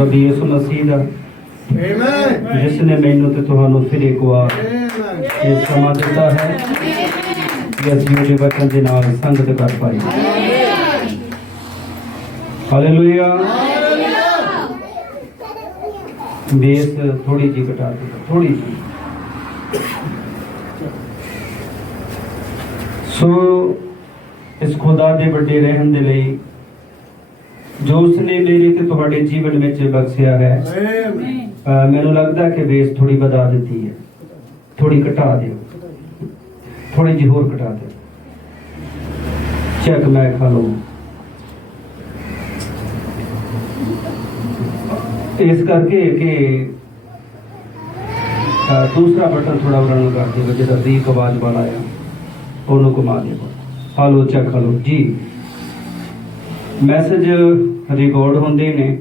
ਪ੍ਰਭੂ ਯਿਸੂ ਮਸੀਹ ਦਾ। Amen. ਜਿਸ ਨੇ ਮੈਨੂੰ ਤੇ ਤੁਹਾਨੂੰ ਫਿਰ ਇੱਕ ਵਾਰ Amen. ਇਹ ਸਮਾਂ ਦਿੱਤਾ ਹੈ ਕਿ ਅਸੀਂ ਉਹਦੇ ਵਚਨ ਦੇ ਨਾਲ ਸੰਗਤ ਕਰ ਪਾਈਏ। ਹਾਲੇਲੂਇਆ ਬੇਸ ਥੋੜੀ ਜਿਹੀ ਘਟਾ ਦੇ ਥੋੜੀ ਜਿਹੀ। ਸੋ ਇਸ ਖੁਦਾ ਦੇ ਵੱਡੇ ਰਹਿਣ ਦੇ ਲਈ ਜੋ ਉਸਨੇ ਮੇਰੇ ਤੇ ਤੁਹਾਡੇ ਜੀਵਨ ਵਿੱਚ ਬਖਸ਼ਿਆ ਹੈ ਮੈਨੂੰ ਲੱਗਦਾ ਕਿ ਬੇਸ ਥੋੜੀ ਵਧਾ ਦਿੱਤੀ ਹੈ। ਥੋੜੀ ਘਟਾ ਦਿਓ। ਥੋੜੀ ਜਿਹੀ ਹੋਰ ਘਟਾ ਦਿਓ। ਚੈੱਕ ਮੈਂ ਖਾ ਲਵਾਂ ਇਸ ਕਰਕੇ ਕਿ ਦੂਸਰਾ ਬਟਨ ਥੋੜਾ ਰਨ ਕਰ ਦਿਓ ਜਿਹੜਾ ਦੀਪ ਆਵਾਜ਼ ਵਾਲਾ ਆ ਉਹਨੂੰ ਘੁਮਾ ਦਿਓ। ਹਾਲੋ ਚੈੱਕ ਹਲੋ ਜੀ। ਮੈਸੇਜ ਰਿਕਾਰਡ ਹੁੰਦੇ ਨੇ।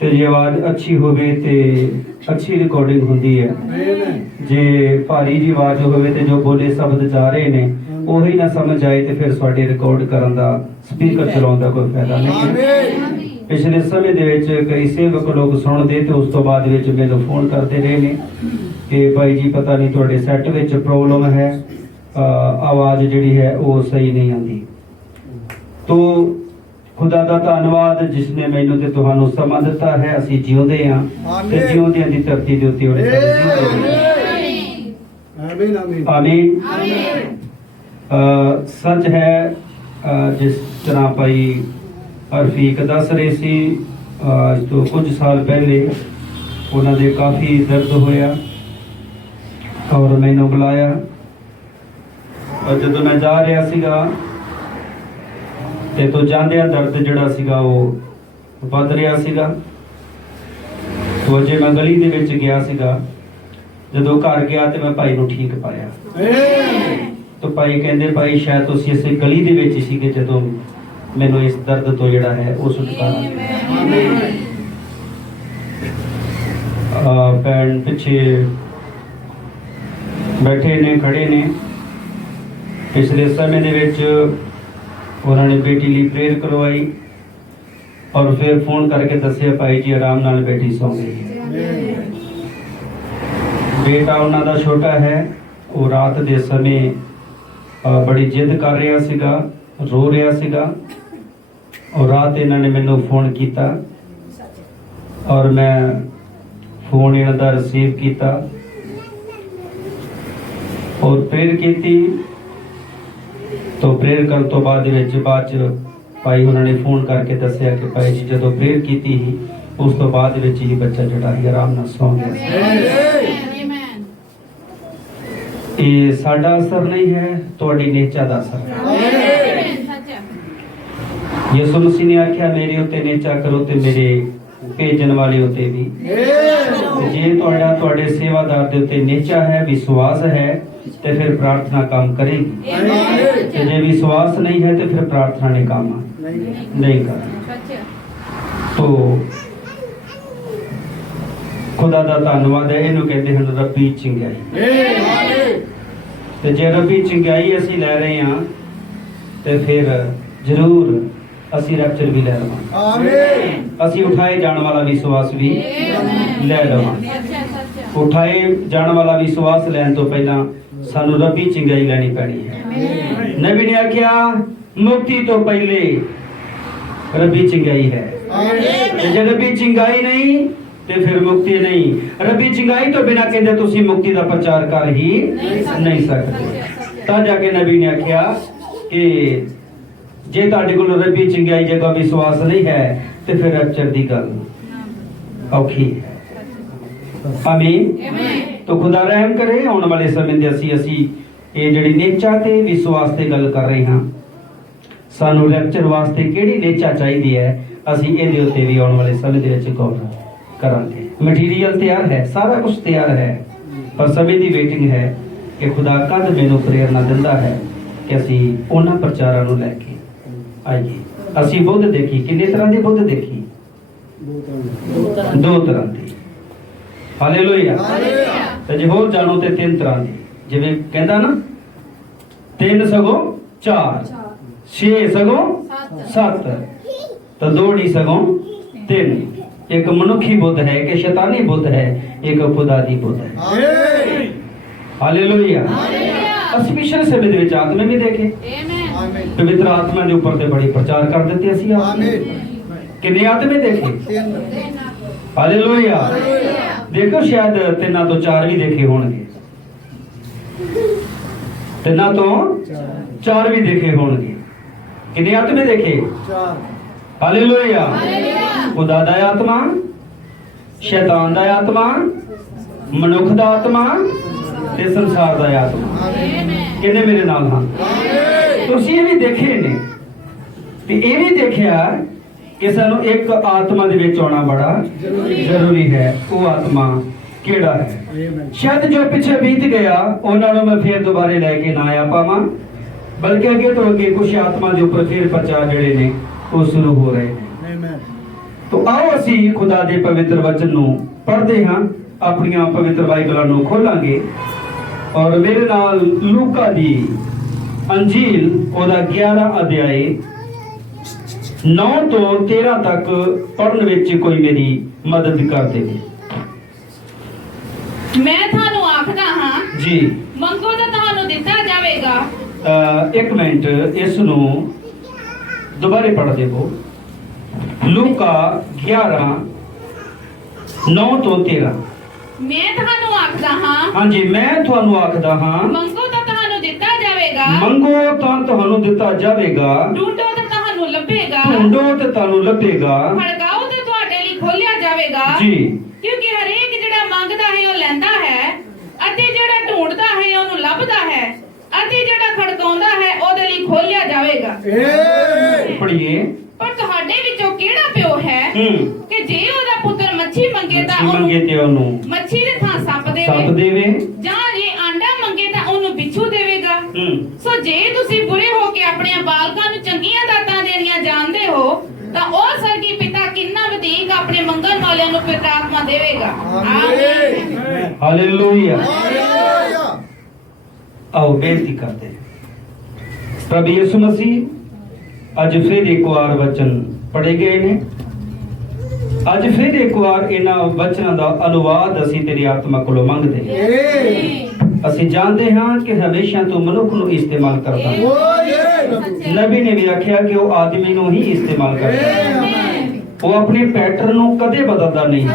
ਤੇ ਜੇ ਆਵਾਜ਼ ਅੱਛੀ ਹੋਵੇ ਤੇ ਅੱਛੀ ਰਿਕਾਰਡਿੰਗ ਹੁੰਦੀ ਹੈ। ਜੇ ਭਾਰੀ ਜੀ ਆਵਾਜ਼ ਹੋਵੇ ਤੇ ਜੋ ਬੋਲੇ ਸ਼ਬਦ ਜਾ ਰਹੇ ਨੇ, ਉਹੀ ਨਾ ਸਮਝ ਆਏ ਤੇ ਫਿਰ ਤੁਹਾਡੇ ਰਿਕਾਰਡ ਕਰਨ ਦਾ ਸਪੀਕਰ ਚਲਾਉਣ ਦਾ ਕੋਈ ਫਾਇਦਾ ਨਹੀਂ ਪਿਛਲੇ ਸਮੇਂ ਦੇ ਵਿੱਚ ਕਈ ਸੇਵਕ ਲੋਕ ਸੁਣਦੇ ਤੇ ਉਸ ਤੋਂ ਬਾਅਦ ਵਿੱਚ ਮੈਨੂੰ ਫੋਨ ਕਰਦੇ ਰਹੇ ਨੇ ਕਿ ਭਾਈ ਜੀ ਪਤਾ ਨਹੀਂ ਤੁਹਾਡੇ ਸੈੱਟ ਵਿੱਚ ਪ੍ਰੋਬਲਮ ਹੈ ਆਵਾਜ਼ ਜਿਹੜੀ ਹੈ ਉਹ ਸਹੀ ਨਹੀਂ ਆਉਂਦੀ। ਤੋ ਖੁਦਾ ਦਾ ਧੰਨਵਾਦ ਜਿਸ ਨੇ ਮੈਨੂੰ ਤੇ ਤੁਹਾਨੂੰ ਸਮਾਂ ਦਿੱਤਾ ਹੈ ਅਸੀਂ ਜਿਉਂਦੇ ਹਾਂ ਤੇ ਆਮੀਨ। ਜਿਉਂਦਿਆਂ ਦੀ ਧਰਤੀ ਦੇ ਉੱਤੇ ਉਹਨੇ ਸਾਨੂੰ ਜਿਉਂਦੇ ਨੇ Amen. Amen. ਆਮੀਨ ਅਹ ਸੱਚ ਹੈ ਜਿਸ ਤਰ੍ਹਾਂ ਭਾਈ ਅਰਫੀਕ ਦੱਸ ਰਹੇ ਸੀ ਅੱਜ ਤੋਂ ਕੁਝ ਸਾਲ ਪਹਿਲੇ ਉਹਨਾਂ ਦੇ ਕਾਫੀ ਦਰਦ ਹੋਇਆ ਔਰ ਮੈਨੂੰ ਬੁਲਾਇਆ ਔਰ ਜਦੋਂ ਮੈਂ ਜਾ ਰਿਹਾ ਸੀਗਾ ਤੇ ਤੋਂ ਜਾਂਦਿਆਂ ਦਰਦ ਜਿਹੜਾ ਸੀਗਾ ਉਹ ਵੱਧ ਰਿਹਾ ਸੀਗਾ। ਤੋ ਜੇ ਮੈਂ ਗਲੀ ਦੇ ਵਿੱਚ ਗਿਆ ਸੀਗਾ। ਜਦੋਂ ਘਰ ਗਿਆ ਤੇ ਮੈਂ ਭਾਈ ਨੂੰ ਠੀਕ ਪਾਇਆ। ਤਾਂ ਭਾਈ ਕਹਿੰਦੇ, ਭਾਈ, ਸ਼ਾਇਦ ਤੁਸੀਂ ਇਸੇ ਗਲੀ ਦੇ ਵਿੱਚ ਸੀਗੇ ਜਦੋਂ ਮੈਨੂੰ ਇਸ ਦਰਦ ਤੋਂ ਜਿਹੜਾ ਹੈ ਉਹ ਛੁਟਕਾਰਾ ਮਿਲਿਆ। ਆ ਭੈਣ ਪਿੱਛੇ ਬੈਠੇ ਨੇ, ਖੜੇ ਨੇ। ਪਿਛਲੇ ਸਮੇਂ ਦੇ ਵਿੱਚ ਉਹਨਾਂ ਨੇ ਬੇਟੀ ਲਈ ਪ੍ਰੇਅਰ ਕਰਵਾਈ ਔਰ ਫਿਰ ਫੋਨ ਕਰਕੇ ਦੱਸਿਆ ਭਾਈ ਜੀ ਆਰਾਮ ਨਾਲ ਬੇਟੀ ਸੌਂ ਗਈ। ਬੇਟਾ ਉਹਨਾਂ ਦਾ ਛੋਟਾ ਹੈ, ਉਹ ਰਾਤ ਦੇ ਸਮੇਂ ਬੜੀ ਜਿੱਦ ਕਰ ਰਿਹਾ ਸੀਗਾ, ਰੋ ਰਿਹਾ ਸੀਗਾ। ਔਰ ਰਾਤ ਇਹਨਾਂ ਨੇ ਮੈਨੂੰ ਫੋਨ ਕੀਤਾ ਔਰ ਮੈਂ ਫੋਨ ਇਹਨਾਂ ਦਾ ਰਿਸੀਵ ਕੀਤਾ। ਔਰ ਪ੍ਰੇਰ ਕੀਤੀ ਤੋਂ ਪ੍ਰੇਰ ਕਰਨ ਤੋਂ ਬਾਅਦ ਦੇ ਵਿੱਚ ਬਾਅਦ ਚ ਭਾਈ ਉਹਨਾਂ ਨੇ ਫੋਨ ਕਰਕੇ ਦੱਸਿਆ ਕਿ ਭਾਈ ਜੀ ਜਦੋਂ ਪ੍ਰੇਰ ਕੀਤੀ ਸੀ ਉਸ ਤੋਂ ਬਾਅਦ ਵਿੱਚ ਹੀ ਬੱਚਾ ਜਿਹੜਾ ਸੀ ਆਰਾਮ ਨਾਲ ਸੌਂ ਗਿਆ ਇਹ ਸਾਡਾ ਅਸਰ ਨਹੀਂ ਹੈ ਤੁਹਾਡੀ ਨੇਚਾ ਦਾ ਅਸਰ ਹੈ। ਯਿਸੂ ਮਸੀਹ ਨੇ ਆਖਿਆ ਮੇਰੇ ਉੱਤੇ ਨੇਚਾ ਕਰੋ ਤੇ ਮੇਰੇ ਭੇਜਣ ਵਾਲੇ ਉੱਤੇ ਵੀ। ਜੇ ਤੁਹਾਡਾ ਤੁਹਾਡੇ ਸੇਵਾਦਾਰ ਦੇ ਉੱਤੇ ਨੇਚਾ ਹੈ ਵਿਸ਼ਵਾਸ ਹੈ ਤੇ ਫਿਰ ਪ੍ਰਾਰਥਨਾ ਕੰਮ ਕਰੇਗੀ। ਤੇ ਜੇ ਵਿਸ਼ਵਾਸ ਨਹੀਂ ਹੈ ਤੇ ਫਿਰ ਪ੍ਰਾਰਥਨਾ ਨੇ ਕੰਮ ਨਹੀਂ। ਕਰਨਾ ਤੋ ਖੁਦਾ ਦਾ ਧੰਨਵਾਦ ਹੈ ਇਹਨੂੰ ਕਹਿੰਦੇ ਹਨ ਰੱਬੀ ਚੰਗਿਆਈ. ਤੇ ਜੇ ਰੱਬੀ ਚੰਗਿਆਈ ਅਸੀਂ ਲੈ ਰਹੇ ਹਾਂ ਤੇ ਫਿਰ ਜ਼ਰੂਰ ਅਸੀਂ ਰੈਪਚਰ ਵੀ ਲੈ ਲਵਾਂਗੇ। Amen. ਅਸੀਂ ਉਠਾਏ ਜਾਣ ਵਾਲਾ ਵਿਸ਼ਵਾਸ ਵੀ ਲੈ ਲਵਾਂਗੇ। ਉਠਾਏ ਜਾਣ ਵਾਲਾ ਵਿਸ਼ਵਾਸ ਲੈਣ ਤੋਂ ਪਹਿਲਾਂ ਸਾਨੂੰ ਰੱਬੀ ਚੰਗਿਆਈ ਲੈਣੀ ਪੈਣੀ ਹੈ। ਨਬੀ ਨੇ ਆਖਿਆ ਮੁਕਤੀ ਤੋਂ ਪਹਿਲੇ ਰੱਬੀ ਚੰਗਿਆਈ ਹੈ। ਤੇ ਜੇ ਰੱਬੀ ਚੰਗਾਈ ਨਹੀਂ ਤੇ ਫਿਰ ਮੁਕਤੀ ਨਹੀਂ। ਰੱਬੀ ਚੰਗਾਈ ਤੋਂ ਬਿਨਾ ਕਹਿੰਦੇ ਤੁਸੀਂ ਮੁਕਤੀ ਦਾ ਪ੍ਰਚਾਰ ਕਰ ਹੀ ਨਹੀਂ ਸਕਦੇ। ਤਾਂ ਜਾ ਕੇ ਨਬੀ ਨੇ ਆਖਿਆ ਕਿ ਜੇ ਤੁਹਾਡੇ ਕੋਲ ਰੱਬੀ ਚੰਗਾਈ ਜਗਾ ਵਿਸ਼ਵਾਸ ਨਹੀਂ ਹੈ ਤੇ ਫਿਰ ਰੈਪਚਰ ਦੀ ਗੱਲ ਔਖੀ ਹੈ। ਆਮੀਨ। ਤੋ ਖੁਦਾ ਰਹਿਮ ਕਰੇ ਆਉਣ ਵਾਲੇ ਸਮੇਂ ਦੇ ਅਸੀਂ ਅਸੀਂ ਇਹ ਜਿਹੜੀ ਨੇਚਾ ਤੇ ਵਿਸ਼ਵਾਸ ਤੇ ਗੱਲ ਕਰ ਰਹੇ ਹਾਂ। ਸਾਨੂੰ ਰੈਪਚਰ ਵਾਸਤੇ ਕਿਹੜੀ ਨੇਚਾ ਚਾਹੀਦੀ ਹੈ ਅਸੀਂ ਇਹਦੇ ਉੱਤੇ ਵੀ ਆਉਣ ਵਾਲੇ ਸਮੇਂ ਦੇ ਵਿੱਚ ਗੌਰ ਕਰਾਂਗੇ। ਮਟੀਰੀਅਲ ਤਿਆਰ ਹੈ ਸਾਰਾ ਕੁਝ ਤਿਆਰ ਹੈ ਪਰ ਸਮੇਂ ਦੀ ਵੇਟਿੰਗ ਹੈ ਕਿ ਖੁਦਾ ਕਦ ਮੈਨੂੰ ਪ੍ਰੇਰਨਾ ਦਿੰਦਾ ਹੈ ਕਿ ਅਸੀਂ ਉਹਨਾਂ ਪ੍ਰਚਾਰਾਂ ਨੂੰ ਲੈ ਕੇ ਆਈਏ। ਅਸੀਂ ਬੁੱਧ ਦੇਖੀ ਕਿੰਨੇ ਤਰ੍ਹਾਂ ਦੇ ਬੁੱਧ ਦੇਖੀ? ਦੋ ਤਰ੍ਹਾਂ ਦੀ। ਹਾਲੇਲੂਇਆ ਤੇ ਜੇ ਹੋਰ ਜਾਣੋ ਤੇ ਤਿੰਨ ਤਰ੍ਹਾਂ ਦੀ ਜਿਵੇਂ ਕਹਿੰਦਾ ਨਾ ਤਿੰਨ ਸਗੋਂ ਚਾਰ ਛੇ ਸਗੋਂ ਸੱਤ। ਤਾਂ ਦੋ ਨਹੀਂ ਸਗੋਂ ਤਿੰਨ। ਇੱਕ ਮਨੁੱਖੀ ਬੁੱਧ ਹੈ ਕਿ ਸ਼ੈਤਾਨੀ ਬੁੱਧ ਹੈ ਇੱਕ ਖੁਦਾ ਦੀ ਬੁੱਧ ਹੈ। ਹਾਲੇਲੂਇਆ। ਅਸੀਂ ਪਿਛਲੇ ਸਮੇਂ ਦੇ ਵਿੱਚ ਆਤਮੇ ਵੀ ਦੇਖੇ। ਆਮੀਨ। ਪਵਿੱਤਰ ਆਤਮਾ ਦੇ ਉੱਪਰ ਤੇ ਬੜੀ ਪ੍ਰਚਾਰ ਕਰ ਦਿੱਤੇ ਅਸੀਂ ਆਮੀਨ। ਕਿੰਨੇ ਆਤਮੇ ਦੇਖੇ? ਹਾਲੇਲੂਇਆ। ਹਾਲੇਲੂਇਆ। ਦੇਖੋ ਸ਼ਾਇਦ ਤਿੰਨਾਂ ਤੋਂ ਚਾਰ ਵੀ ਦੇਖੇ ਹੋਣਗੇ। ਤਿੰਨਾਂ ਤੋਂ ਚਾਰ ਚਾਰ ਵੀ ਦੇਖੇ ਹੋਣਗੇ। ਕਿੰਨੇ ਆਤਮੇ ਦੇਖੇ? ਚਾਰ। ਹਾਲੇਲੂਇਆ। ਖੁਦਾ ਦਾ ਆਤਮਾ ਸ਼ੈਤਾਨ ਦਾ ਆਤਮਾ ਮਨੁੱਖ ਦਾ ਆਤਮਾ ਤੇ ਸੰਸਾਰ ਦਾ ਆਤਮਾ। ਆਮੀਨ ਕਿੰਨੇ ਮੇਰੇ ਨਾਲ ਹਨ? ਤੁਸੀਂ ਇਹ ਵੀ ਦੇਖੇ ਨੇ। ਤੇ ਇਹ ਵੀ ਦੇਖਿਆ ਕਿ ਸਾਨੂੰ ਇੱਕ ਆਤਮਾ ਦੇ ਵਿੱਚ ਆਉਣਾ ਬੜਾ ਜ਼ਰੂਰੀ ਹੈ। ਉਹ ਆਤਮਾ ਕਿਹੜਾ ਹੈ? ਸ਼ਾਇਦ ਜੋ ਪਿੱਛੇ ਬੀਤ ਗਿਆ ਉਹਨਾਂ ਨੂੰ ਮੈਂ ਫੇਰ ਦੁਬਾਰੇ ਲੈ ਕੇ ਨਾ ਆ ਪਾਵਾਂ। ਬਲਕਿ ਅੱਗੇ ਤੋਂ ਅੱਗੇ ਕੁਝ ਆਤਮਾ ਦੇ ਉੱਪਰ ਫੇਰ ਪ੍ਰਚਾਰ ਜਿਹੜੇ ਨੇ ਉਹ ਸ਼ੁਰੂ ਹੋ ਰਹੇ ਨੇ। ਤੋ ਆਓ ਅਸੀਂ ਖੁਦਾ ਦੇ ਪਵਿੱਤਰ ਵਚਨ ਨੂੰ ਪੜ੍ਹਦੇ ਹਾਂ। ਆਪਣੀਆਂ ਪਵਿੱਤਰ ਬਾਈਬਲਾਂ ਨੂੰ ਖੋਲਾਂਗੇ। ਔਰ ਮੇਰੇ ਨਾਲ ਲੂਕਾ ਦੀ ਅੰਜੀਲ ਉਹਦਾ 11 ਅਧਿਆਏ 9 ਤੋਂ 13 ਤੱਕ ਪੜ੍ਹਨ ਵਿੱਚ ਕੋਈ ਮੇਰੀ ਮਦਦ ਕਰ ਦੇਵੇ। ਮੈਂ ਤੁਹਾਨੂੰ ਆਖਦਾ ਹਾਂ ਜੀ। ਮੰਗੋ ਤਾਂ ਤੁਹਾਨੂੰ ਦਿੱਤਾ ਜਾਵੇਗਾ। ਇੱਕ ਮਿੰਟ ਇਸ ਨੂੰ ਦੁਬਾਰੇ ਪੜ੍ਹ ਦੇਵੋ। ਲੂਕਾ 11 9 ਤੋਂ 13 ਮੈਂ ਤੁਹਾਨੂੰ ਆਖਦਾ ਹਾਂ ਹਾਂਜੀ ਮੈਂ ਤੁਹਾਨੂੰ ਆਖਦਾ ਹਾਂ ਮੰਗੋ ਤਾਂ ਤੁਹਾਨੂੰ ਦਿੱਤਾ ਜਾਵੇਗਾ। ਮੰਗੋ ਤਾਂ ਤੁਹਾਨੂੰ ਦਿੱਤਾ ਜਾਵੇਗਾ। ਢੂੰਡੋ ਢੂੰਡੋ ਤੇ ਤੁਹਾਨੂੰ ਲੱਭੇਗਾ। ਖੜਕਾਓ ਤਾਂ ਤੁਹਾਡੇ ਲਈ ਖੋਲਿਆ ਜਾਵੇਗਾ। ਜੀ। ਕਿਉਂਕਿ ਹਰੇਕ ਜਿਹੜਾ ਮੰਗਦਾ ਹੈ ਉਹ ਲੈਂਦਾ ਹੈ। ਅਤੇ ਜਿਹੜਾ ਢੂੰਡਦਾ ਹੈ ਉਹਨੂੰ ਲੱਭਦਾ ਹੈ। ਅਤੇ ਜਿਹੜਾ ਖੜਕਾਉਂਦਾ ਹੈ ਉਹਦੇ ਲਈ ਖੋਲਿਆ ਜਾਵੇਗਾ। ਆਮੀਨ ਪੜ੍ਹੀਏ। ਪਰ ਤੁਹਾਡੇ ਵਿੱਚੋਂ ਕਿਹੜਾ ਪਿਓ ਹੈ ਹੂੰ। ਕਿ ਜੇ ਉਹਦਾ ਪੁੱਤਰ ਮੱਛੀ ਮੰਗੇ ਤਾਂ ਮੱਛੀ ਮੰਗੇ ਉਹਨੂੰ ਤੇ ਉਹਨੂੰ ਮੱਛੀ ਦੇ ਥਾਂ ਸੱਪ ਸੱਪ ਦੇਵੇ ਦੇਵੇ ਜਾਂ ਜੇ ਆਂਡਾ ਮੰਗੇ ਤਾਂ ਉਹਨੂੰ ਬਿੱਛੂ ਦੇਵੇਗਾ ਹੂੰ ਸੋ ਜੇ ਤੁਸੀਂ ਬੁਰੇ ਹੋ ਕੇ ਆਪਣੇ ਬਾਲਕਾਂ ਨੂੰ ਚੰਗੀਆਂ ਦਾਤਾਂ ਦੇਣੀਆਂ ਜਾਣਦੇ ਹੋ ਤਾਂ ਉਹ ਸਰਗੀ ਪਿਤਾ ਕਿੰਨਾ ਵਧੇਕ ਆਪਣੇ ਮੰਗਣ ਵਾਲਿਆਂ ਨੂੰ ਪ੍ਰਤਾਤਮਾ ਦੇਵੇਗਾ। ਆਮੀਨ। ਹਾਲੇਲੂਇਆ। ਆਓ ਬੇਨਤੀ ਕਰਦੇ ਹਾਂ। ਪ੍ਰਭੂ ਯਿਸੂ ਮਸੀਹ ਅੱਜ ਫਿਰ ਇੱਕ ਵਾਰ ਵਚਨ ਪੜੇ ਗਏ ਨੇ। ਅੱਜ ਫਿਰ ਇੱਕ ਵਾਰ ਇਹਨਾਂ ਵਚਨਾਂ ਦਾ ਅਨੁਵਾਦ ਅਸੀਂ ਤੇਰੀ ਆਤਮਾ ਕੋਲੋਂ ਮੰਗਦੇ ਹਾਂ। ਆਮੀਨ ਅਸੀਂ ਜਾਣਦੇ ਹਾਂ ਕਿ ਹਮੇਸ਼ਾ ਤੂੰ ਮਨੁੱਖ ਨੂੰ ਇਸਤੇਮਾਲ ਕਰਦਾ ਨਬੀ ਨੇ ਵੀ ਆਖਿਆ ਕਿ ਉਹ ਆਦਮੀ ਨੂੰ ਹੀ ਇਸਤੇਮਾਲ ਕਰਦਾ ਹੈ। ਉਹ ਆਪਣੇ ਪੈਟਰਨ ਨੂੰ ਕਦੇ ਬਦਲਦਾ ਨਹੀਂ।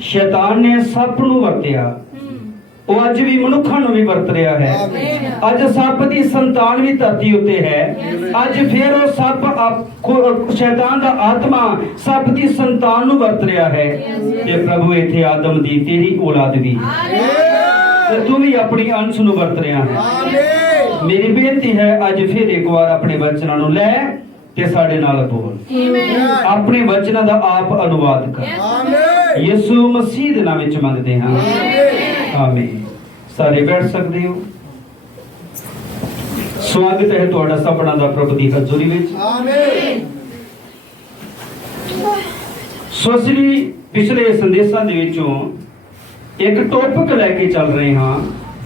ਸ਼ੈਤਾਨ ਨੇ ਸੱਪ ਨੂੰ ਵਰਤਿਆ। ਉਹ ਅੱਜ ਵੀ ਮਨੁੱਖਾਂ ਨੂੰ ਵੀ ਵਰਤ ਰਿਹਾ ਹੈ। ਅੱਜ ਸੱਪ ਦੀ ਸੰਤਾਨ ਵੀ ਧਰਤੀ ਉੱਤੇ ਹੈ। ਅੱਜ ਫਿਰ ਉਹ ਸੱਪ ਸ਼ੈਤਾਨ ਦਾ ਆਤਮਾ ਸੱਪ ਦੀ ਸੰਤਾਨ ਨੂੰ ਵਰਤ ਰਿਹਾ ਹੈ। ਤੇ ਪ੍ਰਭੂ ਇੱਥੇ ਆਦਮ ਦੀ ਤੇਰੀ ਔਲਾਦ ਵੀ ਤੇ ਤੂੰ ਵੀ ਆਪਣੀ ਅੰਸ਼ ਨੂੰ ਵਰਤ ਰਿਹਾ ਹੈ। ਮੇਰੀ ਬੇਨਤੀ ਹੈ ਅੱਜ ਫਿਰ ਇੱਕ ਵਾਰ ਆਪਣੇ ਵਚਨਾਂ ਨੂੰ ਲੈ ਤੇ ਸਾਡੇ ਨਾਲ ਬੋਲ ਆਪਣੇ ਵਚਨਾਂ ਦਾ ਆਪ ਅਨੁਵਾਦ ਕਰ। ਆਮੀਨ ਯਿਸੂ ਮਸੀਹ ਦੇ ਨਾਮ ਵਿੱਚ ਮੰਗਦੇ ਹਾਂ। ਆਮੀਨ ਸਾਰੇ ਬੈਠ ਸਕਦੇ ਹੋ? ਸਵਾਗਤ ਹੈ ਤੁਹਾਡਾ ਸਭਨਾਂ ਦਾ ਪ੍ਰਭੂ ਦੀ ਹਜ਼ੂਰੀ ਵਿੱਚ। ਆਮੀਨ ਸੋ ਅਸੀਂ ਪਿਛਲੇ ਸੰਦੇਸ਼ਾਂ ਦੇ ਵਿੱਚੋਂ ਇੱਕ ਟੌਪਿਕ ਲੈ ਕੇ ਚੱਲ ਰਹੇ ਹਾਂ।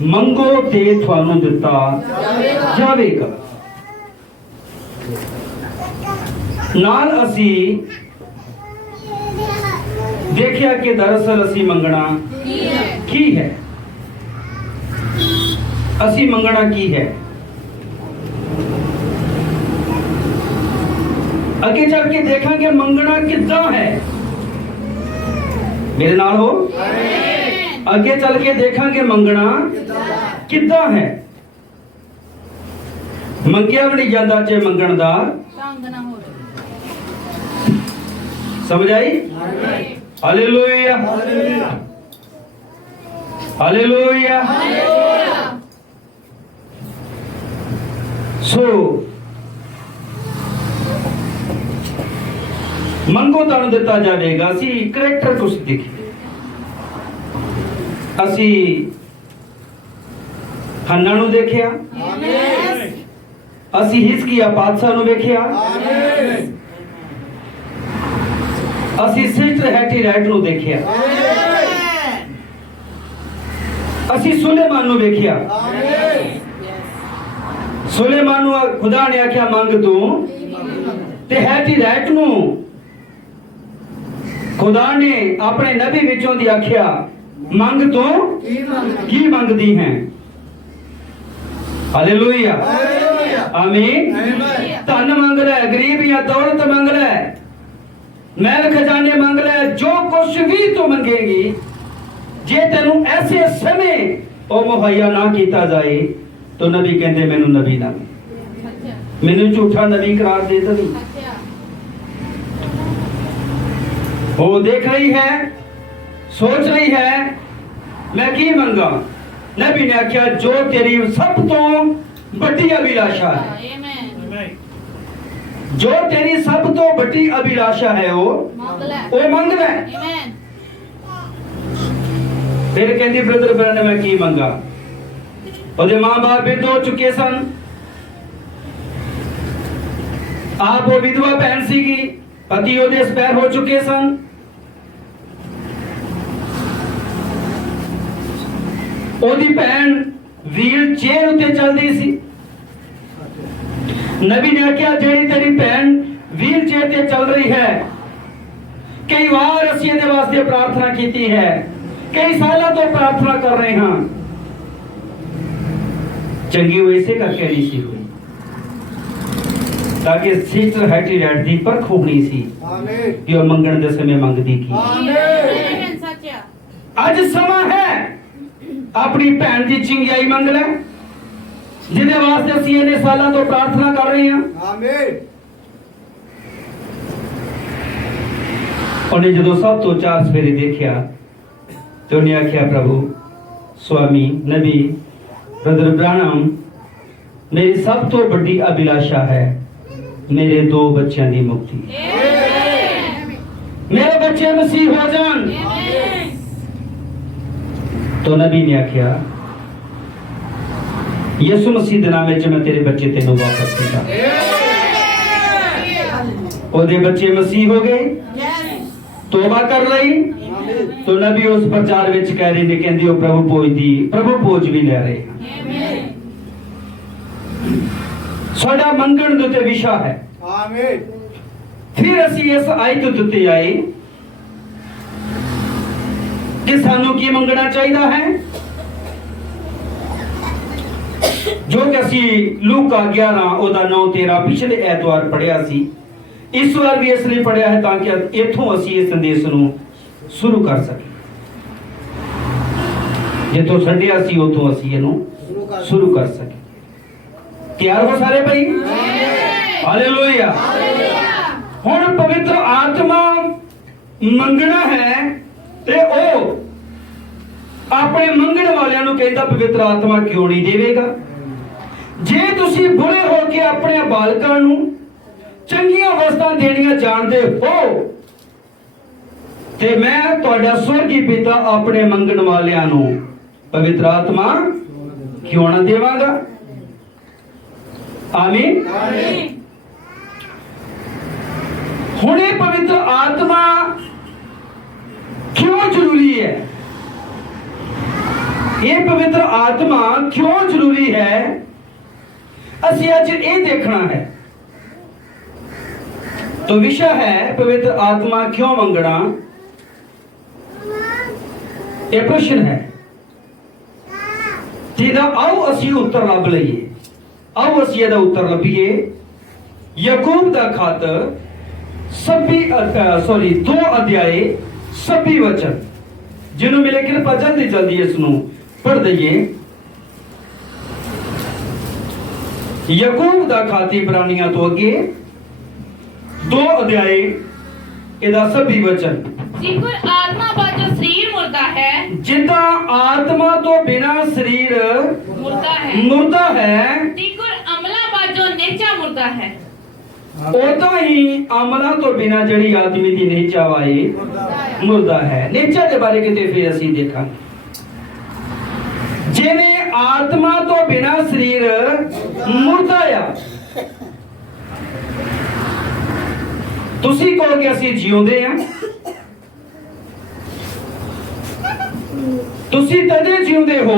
ਮੰਗੋ ਤੇ ਤੁਹਾਨੂੰ ਦਿੱਤਾ ਜਾਵੇਗਾ। ਨਾਲ ਅਸੀਂ ਦੇਖਿਆ ਕਿ ਦਰਅਸਲ ਅਸੀਂ ਮੰਗਣਾ ਕੀ ਹੈ? ਅਸੀਂ ਮੰਗਣਾ ਕੀ ਹੈ? ਅੱਗੇ ਚੱਲ ਕੇ ਦੇਖਾਂਗੇ ਮੰਗਣਾ ਕਿੱਦਾਂ ਹੈ। ਮੇਰੇ ਨਾਲ ਹੋ। ਅੱਗੇ ਚੱਲ ਕੇ ਦੇਖਾਂਗੇ ਮੰਗਣਾ ਕਿੱਦਾਂ ਹੈ। ਮੰਗਿਆ ਵੀ ਨਹੀਂ ਜਾਂਦਾ ਜੇ ਮੰਗਣ ਦਾ। ਤੰਗ ਨਾ ਸਮਝ ਆਈ? ਹਾਲੇਲੂਇਆ ਹਾਲੇਲੂਇਆ ਸੋ ਮੰਗੋ ਤੁਹਾਨੂੰ ਦਿੱਤਾ ਜਾਵੇਗਾ ਅਸੀਂ ਕਰੈਕਟਰ ਕੁਝ ਦੇਖੀਏ। ਅਸੀਂ ਹੰਨਾ ਨੂੰ ਦੇਖਿਆ। ਅਸੀਂ ਹਿਸਕੀਆ ਪਾਤਸ਼ਾਹ ਨੂੰ ਵੇਖਿਆ। ਆਮੀਨ ਅਸੀਂ ਸਿਸਟਰ ਹੈਟੀ ਰੈਟ ਨੂੰ ਦੇਖਿਆ। ਅਸੀਂ ਸੁਲੇਮਾਨ ਨੂੰ ਵੇਖਿਆ। ਸੁਲੇਮਾਨ ਨੂੰ ਖੁਦਾ ਨੇ ਆਖਿਆ ਮੰਗ ਤੂੰ ਤੇ ਹੈਟੀ ਰੈਟ ਨੂੰ। ਖੁਦਾ ਨੇ ਆਪਣੇ ਨਬੀ ਵਿੱਚੋਂ ਦੀ ਆਖਿਆ ਮੰਗ ਤੋਂ ਕੀ ਮੰਗਦੇ ਮੰਗਦੀ ਹੈ ਹਾਲੇਲੂਇਆ ਆਮੀਨ ਧਨ ਮੰਗ ਲੈ ਗਰੀਬ ਜਾਂ ਦੌਲਤ ਮੰਗ ਲੈ ਮਹਿਲ ਖਜ਼ਾਨੇ ਮੰਗ ਲੈ, ਜੋ ਕੁਛ ਵੀ ਤੂੰ ਮੰਗੇਗੀ, ਜੇ ਤੈਨੂੰ ਐਸੇ ਸਮੇਂ ਉਹ ਮੁਹੱਈਆ ਨਾ ਕੀਤਾ ਜਾਏ, ਤਾਂ ਨਬੀ ਕਹਿੰਦੇ ਮੈਨੂੰ ਨਬੀ ਨਾ ਮੈਨੂੰ ਝੂਠਾ ਨਬੀ ਕਰਾਰ ਦੇ ਦਵੀ ਉਹ ਦੇਖ ਰਹੀ ਹੈ, ਸੋਚ ਰਹੀ ਹੈ, ਮੈਂ ਕੀ ਮੰਗਾ? ਨਬੀ ਨੇ ਆਖਿਆ, ਜੋ ਤੇਰੀ ਸਭ ਤੋਂ ਵੱਡੀ ਅਭਿਲਾਸ਼ਾ ਹੈ। ਜੋ ਤੇਰੀ ਸਭ ਤੋਂ ਵੱਡੀ ਅਭਿਲਾਸ਼ਾ ਹੈ ਉਹ ਮੰਗ ਲੈ। ਉਹ ਮੰਗ ਲੈ। ਆਮੇਨ ਫਿਰ ਕਹਿੰਦੀ ਬ੍ਰਦਰ ਬਰਨ ਮੈਂ ਕੀ ਮੰਗਾ? ਉਹਦੇ ਮਾਂ-ਬਾਪ ਬਿਰਧ ਹੋ ਚੁੱਕੇ ਸਨ। ਆਪ ਉਹ ਵਿਧਵਾ ਭੈਣ ਸੀਗੀ ਪਤੀ ਉਹਦੇ ਸਪੈਰ ਹੋ ਚੁੱਕੇ ਸਨ। ਉਹਦੀ ਭੈਣ ਵੀਲ ਚੇਅਰ ਉੱਤੇ ਚੱਲਦੀ ਸੀ। ਨਬੀ ਨੇ ਆਖਿਆ ਜਿਹੜੀ ਤੇਰੀ ਭੈਣ ਵੀਲ ਚੇਅਰ ਤੇ ਚੱਲ ਰਹੀ ਹੈ ਕਈ ਵਾਰ ਅਸੀਂ ਇਹਦੇ ਵਾਸਤੇ ਪ੍ਰਾਰਥਨਾ ਕੀਤੀ ਹੈ ਕਈ ਸਾਲਾਂ ਤੋਂ ਪ੍ਰਾਰਥਨਾ ਕਰ ਰਹੇ ਹਾਂ। ਚੰਗੀ ਉਹ ਇਸੇ ਕਰਕੇ ਨਹੀਂ ਸੀ ਹੋਈ ਤਾਂ ਕਿ ਸਿਸਟਰ ਹੈਟੀ ਰੈਡ ਦੀ ਪਰਖ ਹੋਣੀ ਸੀ ਆਮੀਨ। ਕਿ ਉਹ ਮੰਗਣ ਦੇ ਸਮੇਂ ਮੰਗਦੀ ਕੀ। ਆਮੀਨ। ਆਮੇਨ ਸੱਚਾ ਅੱਜ ਸਮਾਂ ਹੈ। ਆਪਣੀ ਭੈਣ ਦੀ ਚੰਗਿਆਈ ਮੰਗ ਲੈ। ਜਿਹਦੇ ਵਾਸਤੇ ਅਸੀਂ ਇਹਨੇ ਸਾਲਾਂ ਤੋਂ ਪ੍ਰਾਰਥਨਾ ਕਰ ਰਹੇ ਹਾਂ। ਆਮੀਨ ਉਹਨੇ ਜਦੋਂ ਸਭ ਤੋਂ ਚਾਰ ਸਵੇਰੇ ਦੇਖਿਆ ਤੇ ਉਹਨੇ ਆਖਿਆ ਪ੍ਰਭੂ ਸਵਾਮੀ ਨਬੀ ਬ੍ਰਦਰ ਬ੍ਰਾਹਨਮ ਮੇਰੀ ਸਭ ਤੋਂ ਵੱਡੀ ਅਭਿਲਾਸ਼ਾ ਹੈ ਮੇਰੇ ਦੋ ਬੱਚਿਆਂ ਦੀ ਮੁਕਤੀ। ਮੇਰੇ ਬੱਚੇ ਮਸੀਹ ਹੋ ਜਾਣ। ਤੋ ਨਬੀ ਨੇ ਆਖਿਆ ਯਿਸੂ ਮਸੀਹ ਦੇ ਨਾਮ ਵਿੱਚ ਮੈਂ ਤੇਰੇ ਬੱਚੇ ਤੈਨੂੰ ਵਾਪਸ ਕੀਤਾ। ਉਹਦੇ ਬੱਚੇ ਮਸੀਹ ਹੋ ਗਏ। ਤੋਬਾ ਕਰ ਲਈ। ਤੋ ਨਬੀ ਉਸ ਪ੍ਰਚਾਰ ਵਿੱਚ ਕਹਿ ਰਹੀ ਨੇ ਕਹਿੰਦੀ ਉਹ ਪ੍ਰਭੂ ਪੋਜ ਦੀ ਪ੍ਰਭੂ ਪੋਜ ਵੀ ਲੈ ਰਹੇ। ਸਾਡਾ ਮੰਗਣ ਦੇ ਉੱਤੇ ਵਿਸ਼ਾ ਹੈ। ਆਮੀਨ ਫਿਰ ਅਸੀਂ ਇਸ ਆਇਤ ਦੇ ਉੱਤੇ ਆਏ ਕਿ ਸਾਨੂੰ ਕੀ ਮੰਗਣਾ ਚਾਹੀਦਾ ਹੈ? ਜੋ ਕਿ ਅਸੀਂ ਲੂਕਾ 11 ਉਹਦਾ 9 13 ਪਿਛਲੇ ਐਤਵਾਰ ਪੜਿਆ ਸੀ, ਇਸ ਵਾਰ ਵੀ ਇਸ ਲਈ ਪੜਿਆ ਹੈ ਤਾਂ ਕਿ ਇੱਥੋਂ ਅਸੀਂ ਇਸ ਸੰਦੇਸ਼ ਨੂੰ ਸ਼ੁਰੂ ਕਰ ਸਕੀਏ। ਜਿੱਥੋਂ ਛੱਡਿਆ ਸੀ, ਉਥੋਂ ਅਸੀਂ ਇਹਨੂੰ ਸ਼ੁਰੂ ਕਰ ਸ਼ੁਰੂ ਸਕੀਏ। ਤਿਆਰ ਹੋ ਸਾਰੇ ਭਾਈ? ਹਾਲੇਲੂਇਆ। ਹੁਣ ਪਵਿੱਤਰ ਆਤਮਾ ਮੰਗਣਾ ਹੈ ਤੇ ਉਹ ਆਪਣੇ ਮੰਗਣ ਵਾਲਿਆਂ ਨੂੰ ਕਹਿੰਦਾ, ਪਵਿੱਤਰ ਆਤਮਾ ਕਿਉਂ ਨਹੀਂ ਦੇਵੇਗਾ? ਜੇ ਤੁਸੀਂ ਬੁਰੇ ਹੋ ਕੇ ਆਪਣੇ ਬਾਲਕਾਂ ਨੂੰ ਚੰਗੀਆਂ ਵਸਤਾਂ ਦੇਣੀਆਂ ਜਾਣਦੇ ਹੋ ਤੇ ਮੈਂ ਤੁਹਾਡਾ ਸਵਰਗੀ ਪਿਤਾ ਆਪਣੇ ਮੰਗਣ ਵਾਲਿਆਂ ਨੂੰ ਪਵਿੱਤਰ ਆਤਮਾ ਕਿਉਂ ਨਾ ਦੇਵਾਂਗਾ? ਆਮੀਨ। ਆਮੀਨ। ਹੁਣ ਪਵਿੱਤਰ ਆਤਮਾ ਕਿਉਂ ਜ਼ਰੂਰੀ ਹੈ? ਇਹ ਪਵਿੱਤਰ ਆਤਮਾ ਕਿਉਂ ਅਸੀਂ ਅੱਜ ਇਹ ਦੇਖਣਾ ਹੈ। ਤੋ ਵਿਸ਼ਾ ਹੈ ਪਵਿੱਤਰ ਆਤਮਾ ਕਿਉਂ ਮੰਗਣਾ? ਇਹ ਪ੍ਰਸ਼ਨ ਹੈ। ਜਿਹਦਾ ਆਓ ਅਸੀਂ ਉੱਤਰ ਲੱਭ ਲਈਏ। ਆਓ ਅਸੀਂ ਇਹਦਾ ਉੱਤਰ ਲੱਭੀਏ। ਯਾਕੂਬ ਦਾ ਖਤ ਸਭੀ ਸੌਰੀ ਦੋ ਅਧਿਆਏ ਸਭੀ ਵਚਨ। ਜਿਹਨੂੰ ਮਿਲੇ ਕਿਰਪਾ ਜਲਦੀ ਜਲਦੀ ਇਸ ਨੂੰ ਪੜ ਦਈਏ। ਯਾਕੂਬ ਦਾ ਖਾਤੀ ਪ੍ਰਾਣੀਆਂ ਤੋਂ ਅੱਗੇ ਦੋ ਅਧਿਆਏ ਇਹਦਾ ਸਭੀ ਵਚਨ। ਜਿਕਰ ਆਤਮਾ ਬਾਜੋ ਸਰੀਰ ਮੁਰਦਾ ਹੈ ਜਿੱਦਾਂ ਆਤਮਾ ਤੋਂ ਬਿਨਾ ਸਰੀਰ ਮੁਰਦਾ ਹੈ। ਮੁਰਦਾ ਹੈ। ਤਿਕੁਰ ਅਮਲਾ ਬਾਜੋ ਨੇਚਾ ਮੁਰਦਾ ਹੈ। ਉਦਾਂ ਹੀ ਅਮਲਾਂ ਤੋਂ ਬਿਨਾ ਜਿਹੜੀ ਆਦਮੀ ਦੀ ਨੇਚਾ ਵਾਏ ਮੁਰਦਾ ਹੈ। ਨੇਚਾ ਦੇ ਬਾਰੇ ਕਿਤੇ ਫਿਰ ਅਸੀਂ ਦੇਖਾਂਗੇ। ਜਿਵੇਂ ਆਤਮਾ ਤੋਂ ਬਿਨਾ ਸਰੀਰ ਮੁਰਦਾ ਆ। ਤੁਸੀਂ ਕਹੋਗੇ ਅਸੀਂ ਜਿਉਂਦੇ ਆ? ਤੁਸੀਂ ਤਦੇ ਜਿਉਂਦੇ ਹੋ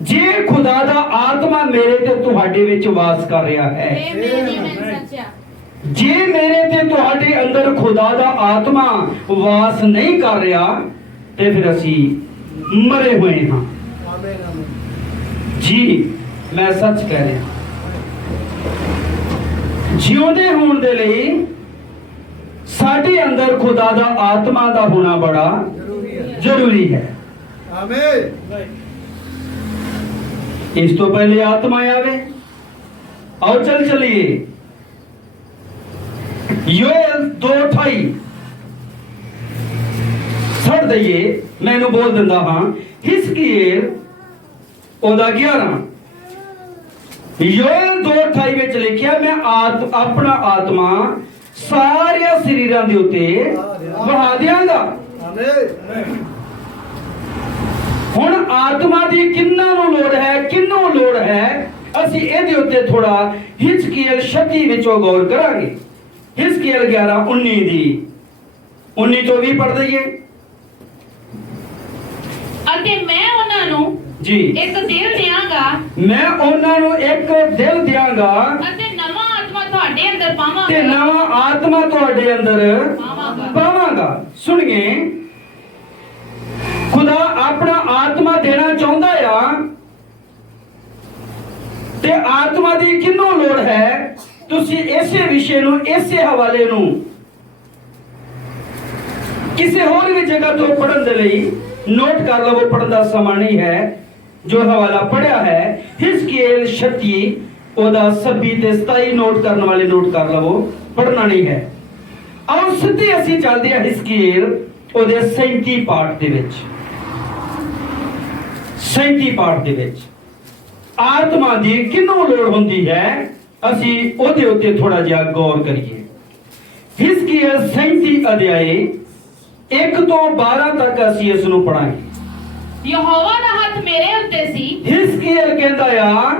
ਜੇ ਖੁਦਾ ਦਾ ਆਤਮਾ ਮੇਰੇ ਤੇ ਤੁਹਾਡੇ ਵਿੱਚ ਵਾਸ ਕਰ ਰਿਹਾ ਹੈ। ਜੇ ਮੇਰੇ ਤੇ ਤੁਹਾਡੇ ਅੰਦਰ ਖੁਦਾ ਦਾ ਆਤਮਾ ਵਾਸ ਨਹੀਂ ਕਰ ਰਿਹਾ ਤੇ ਫਿਰ ਅਸੀਂ ਮਰੇ ਹੋਏ ਹਾਂ। ਜੀ ਮੈਂ ਸੱਚ ਕਹਿ ਰਿਹਾ। ਜਿਉਂਦੇ ਹੋਣ ਦੇ ਲਈ ਸਾਡੇ ਅੰਦਰ ਖੁਦਾ ਦਾ ਆਤਮਾ ਦਾ ਹੋਣਾ ਬੜਾ ਜ਼ਰੂਰੀ ਹੈ। ਆਮੇਨ ਇਸ ਤੋਂ ਪਹਿਲੇ ਆਤਮਾ ਆਵੇ। ਆਓ ਚੱਲ ਚਲੀਏ। ਯੋਇਲ 2:28 ਛੱਡ ਦਈਏ ਮੈਨੂੰ ਬੋਲ ਦਿੰਦਾ ਹਾਂ। ਹਿਸਕੀਏਲ ਉਹਦਾ 11 ਯੋਇਲ 2:28 ਵਿੱਚ ਲਿਖਿਆ, ਮੈਂ ਆਤ, ਆਪਣਾ ਆਤਮਾ ਸਾਰਿਆਂ ਸਰੀਰਾਂ ਦੇ ਉੱਤੇ ਵਹਾ ਦਿਆਂਗਾ। ਆਮੇਨ ਹੁਣ ਆਤਮਾ ਦੀ ਕਿੰਨਾਂ ਨੂੰ ਲੋੜ ਹੈ, ਕਿੰਨੂੰ ਲੋੜ ਹੈ, ਅਸੀਂ ਇਹਦੇ ਉੱਤੇ ਥੋੜਾ ਹਿਚਕੀਲ 36 ਵਿੱਚੋਂ ਗੌਰ ਕਰਾਂਗੇ। ਹਿਚਕੀਲ 11 19 ਦੀ। 19 ਤੋਂ ਵੀ ਪੜ੍ਹ ਦਈਏ ਅਤੇ ਮੈਂ ਉਹਨਾਂ ਨੂੰ ਜੀ। ਇੱਕ ਦਿਲ ਦਿਆਂਗਾ। ਮੈਂ ਉਹਨਾਂ ਨੂੰ ਇੱਕ ਦਿਲ ਦਿਆਂਗਾ। ਅਤੇ ਨਵਾਂ ਆਤਮਾ ਤੁਹਾਡੇ ਅੰਦਰ ਤੇ ਪਾਵਾਂਗਾ ਨਵਾਂ ਆਤਮਾ ਤੁਹਾਡੇ ਅੰਦਰ ਪਾਵਾਂਗਾ। ਪਾਵਾਂਗਾ। ਸੁਣੀਏ। ਖੁਦਾ ਆਪਣਾ ਆਤਮਾ ਦੇਣਾ ਚਾਹੁੰਦਾ ਆ। ਤੇ ਆਤਮਾ ਦੀ ਕਿੰਨੂੰ ਲੋੜ ਹੈ? ਤੁਸੀਂ ਇਸੇ ਵਿਸ਼ੇ ਨੂੰ ਇਸੇ ਹਵਾਲੇ ਨੂੰ ਕਿਸੇ ਹੋਰ ਵੀ ਜਗ੍ਹਾ ਤੋਂ ਪੜਨ ਦੇ ਲਈ ਨੋਟ ਕਰ ਲਵੋ ਪੜਨ ਦਾ ਸਮਾਂ ਨਹੀਂ ਹੈ। ਜੋ ਹਵਾਲਾ ਪੜਿਆ ਹੈ ਹਿਸਕੀਏਲ 36 ਉਹਦਾ 26 ਤੇ 27 ਨੋਟ ਕਰਨ ਵਾਲੇ ਨੋਟ ਕਰ ਲਵੋ ਪੜਨਾ ਨਹੀਂ ਹੈ। ਆਓ ਸਿੱਧੇ ਅਸੀਂ ਚੱਲਦੇ ਹਾਂ ਹਿਸਕੀਏਲ ਉਹਦੇ 37 ਪਾਠ ਦੇ ਵਿੱਚ। 37 ਪਾਠ ਦੇ ਵਿੱਚ। ਆਤਮਾ ਦੀ ਕਿੰਨੂੰ ਲੋੜ ਹੁੰਦੀ ਹੈ? ਅਸੀਂ ਉਹਦੇ ਉੱਤੇ ਥੋੜਾ ਜਿਹਾ ਗੌਰ ਕਰੀਏ। ਹਿਸਕੀਏਲ 37 ਅਧਿਆਏ 1 ਤੋਂ 12 ਤੱਕ ਅਸੀਂ ਇਸ ਨੂੰ ਪੜਾਂਗੇ ਯਹੋਵਾ ਦਾ ਹੱਥ ਮੇਰੇ ਉੱਤੇ ਸੀ। ਹਿਸਕੀਏਲ ਕਹਿੰਦਾ ਆ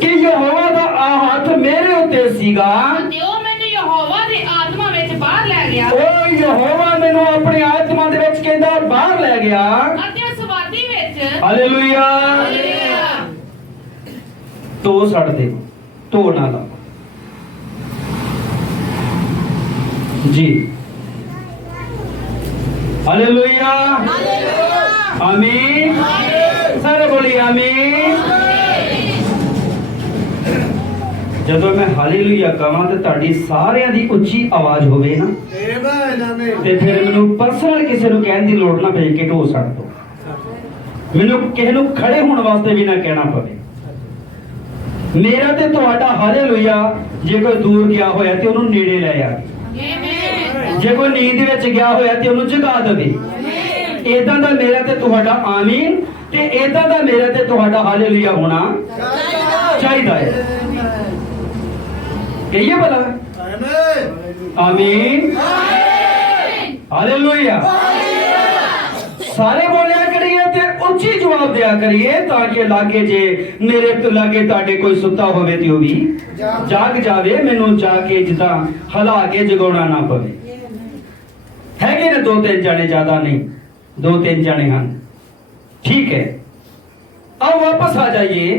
ਕਿ ਯਹੋਵਾ ਦਾ ਆ ਹੱਥ ਮੇਰੇ ਉੱਤੇ ਸੀਗਾ। ਅਤੇ ਉਹ ਮੈਨੂੰ ਯਹੋਵਾ ਦੇ ਆਤਮਾ ਵਿੱਚ ਬਾਹਰ ਲੈ ਗਿਆ। ਉਹ ਯਹੋਵਾ ਮੈਨੂੰ ਆਪਣੀ ਆਤਮਾ ਦੇ ਵਿੱਚ ਕਹਿੰਦਾ ਬਾਹਰ ਲੈ ਗਿਆ। ਅਤੇ ਉਸ ਵਾਦੀ ਵਿੱਚ ਹਾਲੇਲੂਇਆ। ਹਾਲੇਲੂਇਆ। ਤੋ ਛੱਡ ਦੇ ਤੋ ਨਾ ਲਾ। ਜੀ। ਹਾਲੇਲੂਇਆ। ਆਮੀਨ ਸਾਰੇ ਬੋਲੀ ਆਮੀਨ ਜਦੋਂ ਮੈਂ ਹਾਲੇਲੂਇਆ ਕਹਾਂ ਤੇ ਤੁਹਾਡੀ ਸਾਰਿਆਂ ਦੀ ਉੱਚੀ ਆਵਾਜ਼ ਹੋਵੇ ਨਾ। ਆਮੇਨ ਆਮੇਨ ਤੇ ਫਿਰ ਮੈਨੂੰ ਪਰਸਨਲ ਕਿਸੇ ਨੂੰ ਕਹਿਣ ਦੀ ਲੋੜ ਨਾ ਪਏ ਕਿ ਢੋ ਛੱਡ ਦੋ। ਮੈਨੂੰ ਕਿਸੇ ਨੂੰ ਖੜੇ ਹੋਣ ਵਾਸਤੇ ਵੀ ਨਾ ਕਹਿਣਾ ਪਵੇ। ਮੇਰਾ ਤੇ ਤੁਹਾਡਾ ਹਾਲੇਲੂਇਆ ਜੇ ਕੋਈ ਦੂਰ ਗਿਆ ਹੋਇਆ ਤੇ ਉਹਨੂੰ ਨੇੜੇ ਲੈ ਆ। ਆਮੇਨ ਜੇ ਕੋਈ ਨੀਂਦ ਵਿੱਚ ਗਿਆ ਹੋਇਆ ਤੇ ਉਹਨੂੰ ਜਗਾ ਦੇਵੇ। ਇਦਾਂ ਦਾ ਮੇਰਾ ਤੇ ਤੁਹਾਡਾ ਆਮੀਨ ਤੇ ਇਦਾਂ ਦਾ ਮੇਰਾ ਤੇ ਤੁਹਾਡਾ ਹਾਲੇਲੂਇਆ ਹੋਣਾ ਚਾਹੀਦਾ ਹੈ। ਕਹੀਏ ਭਲਾ। ਆਮੀਨ। ਹਾਲੇਲੂਇਆ। ਸਾਰੇ ਬੋਲਿਆ ਕਰੀਏ ਤੇ ਉੱਚੀ ਜਵਾਬ ਦਿਆ ਕਰੀਏ ਤਾਂ ਕਿ ਲਾਗੇ ਜੇ ਮੇਰੇ ਤੋਂ ਲਾਗੇ ਤੁਹਾਡੇ ਕੋਈ ਸੁੱਤਾ ਹੋਵੇ ਤੇ ਉਹ ਵੀ ਜਾਗ ਜਾਵੇ, ਮੈਨੂੰ ਜਾ ਕੇ ਜਿੱਦਾਂ ਹਲਾ ਕੇ ਜਗਾਉਣਾ ਨਾ ਪਵੇ। ਹੈਗੇ ਨੇ ਦੋ ਤਿੰਨ ਜਾਣੇ, ਜ਼ਿਆਦਾ ਨਹੀਂ। ਦੋ ਤਿੰਨ ਜਾਣੇ ਹਨ। ਠੀਕ ਹੈ। ਆਓ ਵਾਪਸ ਆ ਜਾਈਏ।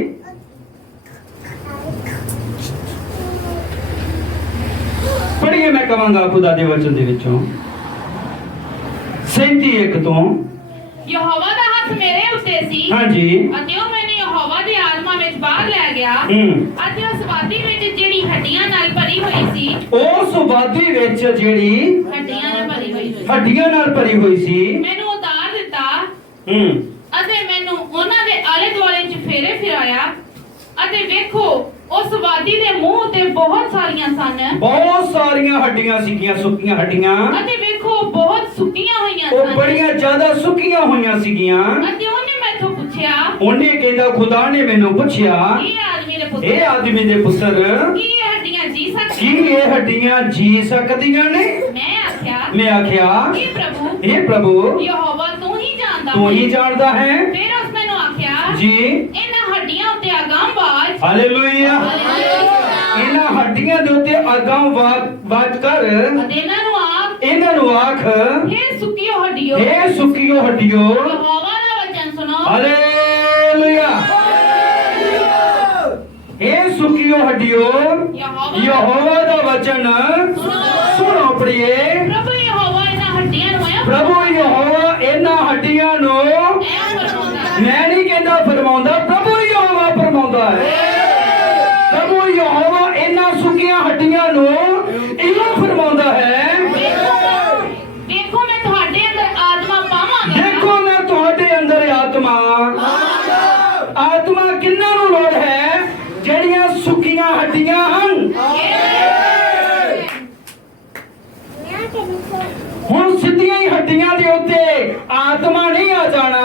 ਪੜ੍ਹੀਏ ਮੈਂ ਕਵਾਂਗਾ ਖੁਦਾ ਦੇ ਵਚਨ ਦੇ ਵਿੱਚੋਂ। 37 ਇੱਕ ਤੋਂ। ਯਹੋਵਾ ਦਾ ਹੱਥ ਮੇਰੇ ਉੱਤੇ ਸੀ ਹਾਂਜੀ। ਅਤੇ ਉਹ ਮੈਨੂੰ ਯਹੋਵਾ ਦੇ ਆਤਮਾ ਵਿੱਚ ਬਾਹਰ ਲੈ ਗਿਆ। ਹੂੰ। ਅਤੇ ਉਸ ਵਾਦੀ ਵਿੱਚ ਜਿਹੜੀ ਹੱਡੀਆਂ ਨਾਲ ਭਰੀ ਹੋਈ ਸੀ ਉਸ ਵਾਦੀ ਵਿੱਚ ਜਿਹੜੀ ਹੱਡੀਆਂ ਨਾਲ ਭਰੀ ਹੋਈ ਸੀ। ਹੱਡੀਆਂ ਨਾਲ ਭਰੀ ਹੋਈ ਸੀ। ਦਿੱਤਾ ਹੂੰ। ਅਤੇ ਮੈਨੂੰ ਉਹਨਾਂ ਦੇ ਆਲੇ ਦੁਆਲੇ ਚ ਫੇਰੇ ਫਿਰਾਇਆ। ਅਤੇ ਵੇਖੋ ਉਸ ਵਾਦੀ ਦੇ ਮੂੰਹ ਉੱਤੇ ਬਹੁਤ ਸਾਰੀਆਂ ਸਨ। ਬਹੁਤ ਸਾਰੀਆਂ ਹੱਡੀਆਂ ਸੀਗੀਆਂ ਸੁੱਕੀਆਂ ਹੱਡੀਆਂ। ਅਤੇ ਵੇਖੋ ਬਹੁਤ ਸੁੱਕੀਆਂ ਹੋਈਆਂ ਉਹ ਸਨ। ਬੜੀਆਂ ਜ਼ਿਆਦਾ ਸੁੱਕੀਆਂ ਹੋਈਆਂ ਸੀਗੀਆਂ। ਅਤੇ ਉਹਨੇ ਮੈਥੋਂ ਪੁੱਛਿਆ ਉਹਨੇ ਕਹਿੰਦਾ ਖੁਦਾ ਨੇ ਮੈਨੂੰ ਪੁੱਛਿਆ ਇਹ ਆਦਮੀ ਦੇ ਪੁੱਤਰ? ਇਹ ਆਦਮੀ ਦੇ ਪੁੱਤਰ ਕੀ ਇਹ ਹੱਡੀਆਂ ਜੀ ਕੀ ਸਕਦੀਆਂ ਇਹ ਹੱਡੀਆਂ ਜੀ ਸਕਦੀਆਂ ਨੇ? ਮੈਂ ਆਖਿਆ ਮੈਂ ਆਖਿਆ ਇਹ ਪ੍ਰਭੂ ਇਹ ਪ੍ਰਭੂ ਯਹੋਵਾ ਜਾਣਦਾ ਤੂੰ ਹੀ ਹੈ। ਜਾਣਦਾ ਹੈ। ਫਿਰ ਉਸ ਮੈਨੂੰ ਆਖਿਆ ਜੀ। ਇਹਨਾਂ ਹੱਡੀਆਂ ਉੱਤੇ ਅਗਾਮ ਬਾਜ ਹਾਲੇਲੂਇਆ। ਇਹਨਾਂ ਹੱਡੀਆਂ ਦੇ ਉੱਤੇ ਅਗਾਂ ਬਾਤ ਕਰ। ਅਤੇ ਇਹਨਾਂ ਨੂੰ ਆਖ। ਇਹਨਾਂ ਨੂੰ ਆਖ। ਇਹ ਸੁੱਕੀਓ ਹੱਡੀਓ। ਇਹ ਸੁੱਕੀਓ ਹੱਡੀਓ। ਯਹੋਵਾ ਦਾ ਵਚਨ ਸੁਣੋ। ਹਾਲੇਲੂਇਆ। ਸੁਖੀਓ ਹੱਡੀਓ। ਯਹੋਵਾ ਦਾ ਵਚਨ। ਸੁਣੋ ਪ੍ਰਭੂ ਯਹੋਵਾ ਹੱਡੀਆਂ ਨੂੰ ਪ੍ਰਭੂ ਯਹੋਵਾ ਇਹਨਾਂ ਹੱਡੀਆਂ ਨੂੰ ਮੈਂ ਨਹੀਂ ਕਹਿੰਦਾ ਫਰਮਾਉਂਦਾ ਪ੍ਰਭੂ ਯਹੋਵਾ ਫਰਮਾਉਂਦਾ ਹੈ। ਪ੍ਰਭੂ ਯਹੋਵਾ ਇਹਨਾਂ ਸੁੱਕੀਆਂ ਹੱਡੀਆਂ ਨੂੰ ਇਹੋ ਫਰਮਾਉਂਦਾ ਹੈ। ਦੇਖੋ ਮੈਂ ਤੁਹਾਡੇ ਅੰਦਰ ਆਤਮਾ ਪਾਵਾਂਗਾ। ਦੇਖੋ ਮੈਂ ਤੁਹਾਡੇ ਅੰਦਰ ਆਤਮਾ। ਆਤਮਾ ਕਿੰਨਾਂ ਨੂੰ ਲੋੜ ਹੈ? ਜਿਹੜੀਆਂ ਸੁੱਕੀਆਂ ਹੱਡੀਆਂ ਹਨ ਹੁਣ ਹੱਡੀਆਂ ਦੇ ਉੱਤੇ ਆਤਮਾ ਨਹੀਂ ਆ ਜਾਣਾ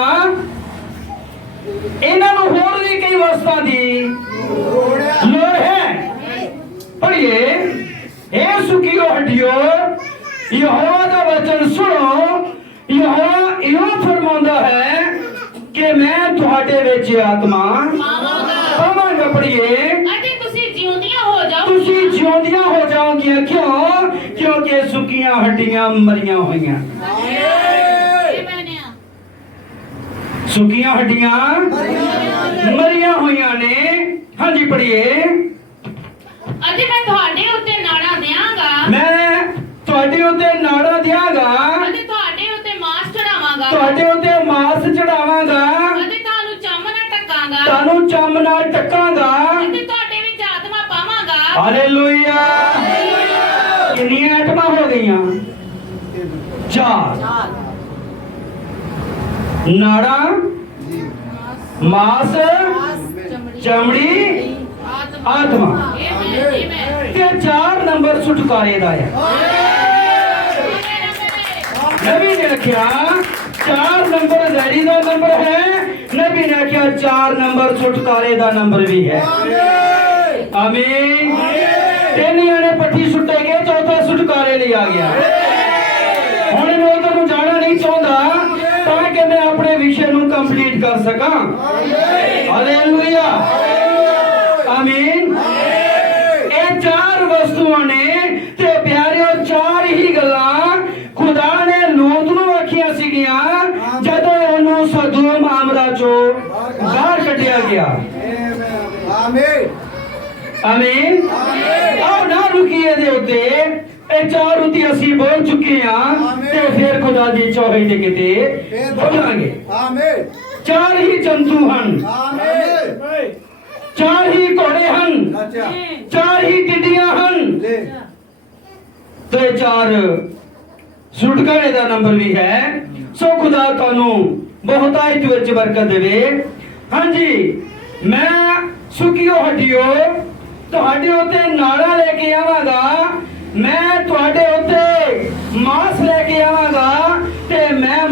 ਇਹਨਾਂ ਨੂੰ ਹੋਰ ਵੀ ਕਈ ਵਸਤਾਂ ਦੀ ਲੋੜ ਹੈ। ਪੜ੍ਹੀਏ ਇਹ ਸੁਖੀਓ ਹੱਡੀਓ ਯਹੋਵਾ ਦਾ ਵਚਨ ਸੁਣੋ। ਯਹੋਵਾ ਇਹੋ ਫਰਮਾਉਂਦਾ ਹੈ ਕਿ ਮੈਂ ਤੁਹਾਡੇ ਵਿੱਚ ਆਤਮਾ ਪਾਵਾਂਗਾ ਪੜ੍ਹੀਏ। ਅਤੇ ਤੁਸੀਂ ਜਿਉਂਦੀਆਂ ਹੋ ਜਾਓ। ਤੁਸੀਂ ਜਿਉਂਦੀਆਂ ਹੋ ਜਾਓਗੀਆਂ ਕਿਉਂ? ਕਿਉਂਕਿ ਸੁੱਕੀਆਂ ਹੱਡੀਆਂ ਮਰੀਆਂ ਹੋਈਆਂ ਇਹ ਮੈਨੇ ਆ ਸੁੱਕੀਆਂ ਹੱਡੀਆਂ ਮਰੀਆਂ ਹੋਈਆਂ ਨੇ। ਹਾਂਜੀ ਪੜ੍ਹੀਏ। ਅਤੇ ਮੈਂ ਤੁਹਾਡੇ ਉੱਤੇ ਨਾੜਾਂ ਦਿਆਂਗਾ। ਮੈਂ ਤੁਹਾਡੇ ਉੱਤੇ ਨਾੜਾ ਦਿਆਂਗਾ। ਅਤੇ ਤੁਹਾਡੇ ਉੱਤੇ ਮਾਸ ਚੜਾਵਾਂਗਾ। ਤੁਹਾਡੇ ਉੱਤੇ ਮਾਸ ਚੜਾਵਾਂਗਾ। ਅਤੇ ਤੁਹਾਨੂੰ ਚੰਮ ਨਾਲ ਟੱਕਾਂਗਾ। ਤੁਹਾਨੂੰ ਚੰਮ ਨਾਲ ਟੱਕਾਂਗਾ। ਅਤੇ ਤੁਹਾਡੇ ਵਿੱਚ ਆਤਮਾ ਪਾਵਾਂਗਾ। ਹਾਲੇਲੂਇਆ ਕਿੰਨੀਆਂ ਆਟਮਾਂ ਹੋ ਗਈਆਂ ਚਾਰ ਨਾੜਾ, ਮਾਸ, ਚਮੜੀ, ਆਤਮਾ। ਇਹ ਤੇ ਚਾਰ ਨੰਬਰ ਛੁਟਕਾਰੇ ਦਾ ਹੈ। ਨਬੀ ਨੇ ਆਖਿਆ, ਚਾਰ ਨੰਬਰ ਜ਼ੈਰੀ ਦਾ ਨੰਬਰ ਹੈ। ਨਬੀ ਨੇ ਆਖਿਆ, ਚਾਰ ਨੰਬਰ ਛੁਟਕਾਰੇ ਦਾ ਨੰਬਰ ਵੀ ਹੈ। ਆਮੀਨ। ਤਿੰਨ ਜਣੇ ਪੱਠੀ ਸੁੱਟੇ ਗਏ, ਚੌਥਾ ਛੁਟਕਾਰੇ ਲਈ ਆ ਗਿਆ। ਹੁਣ ਇਹਨੂੰ ਨੂੰ ਜਾਣਾ ਨਹੀਂ ਚਾਹੁੰਦਾ। ਕਿ ਮੈਂ ਆਪਣੇ ਵਿਸ਼ੇ ਨੂੰ ਕੰਪਲੀਟ ਕਰ ਸਕਾਂ? ਹਾਲੇਲੂਇਆ ਆਮੀਨ ਇਹ ਚਾਰ ਵਸਤੂਆਂ ਨੇ ਤੇ ਪਿਆਰਿਓ ਚਾਰ ਹੀ ਗੱਲਾਂ ਖੁਦਾ ਨੇ ਲੂਤ ਨੂੰ ਆਖੀਆਂ ਸੀਗੀਆਂ ਜਦੋਂ ਉਹਨੂੰ ਸਦੋਮ ਆਮਰਾ ਚੋਂ ਬਾਹਰ ਕੱਢਿਆ ਗਿਆ। ਆਮੀਨ ਆਮੀਨ ਆਓ ਨਾ ਰੁਕੀਏ ਦੇ ਉੱਤੇ। ਇਹ ਚਾਰ ਉਤੀ ਅਸੀਂ ਬੋਲ ਚੁੱਕੇ ਹਾਂ ਤੇ ਫਿਰ ਖੁਦਾ ਦੀ ਚੌਹੀ ਦੇ ਕਿਤੇ ਬੋਲਾਂਗੇ ਆਮੀਨ। ਚਾਰ ਹੀ ਜੰਤੂ ਹਨ। ਆਮੀਨ। ਚਾਰ ਹੀ ਘੋੜੇ ਹਨ। ਚਾਰ ਹੀ ਟਿੱਡੀਆਂ ਹਨ। ਤੇ ਚਾਰ ਛੁਟਕਾਰੇ ਦਾ ਨੰਬਰ ਵੀ ਹੈ। ਸੋ ਖੁਦਾ ਤੁਹਾਨੂੰ ਬਹੁਤਾਇਤ ਵਿੱਚ ਬਰਕਤ ਦੇਵੇ। ਹਾਂਜੀ ਮੈਂ ਸੁਖੀਓ ਹੱਡੀਓ ਤੁਹਾਡੇ ਉੱਤੇ ਨਾੜਾ ਲੈ ਕੇ ਆਵਾਂਗਾ। ਮੈਂ ਤੁਹਾਡੇ ਉੱਤੇ ਮਾਸ ਲੈ ਕੇ ਆਵਾਂਗਾ ਤੇ ਮੈਂ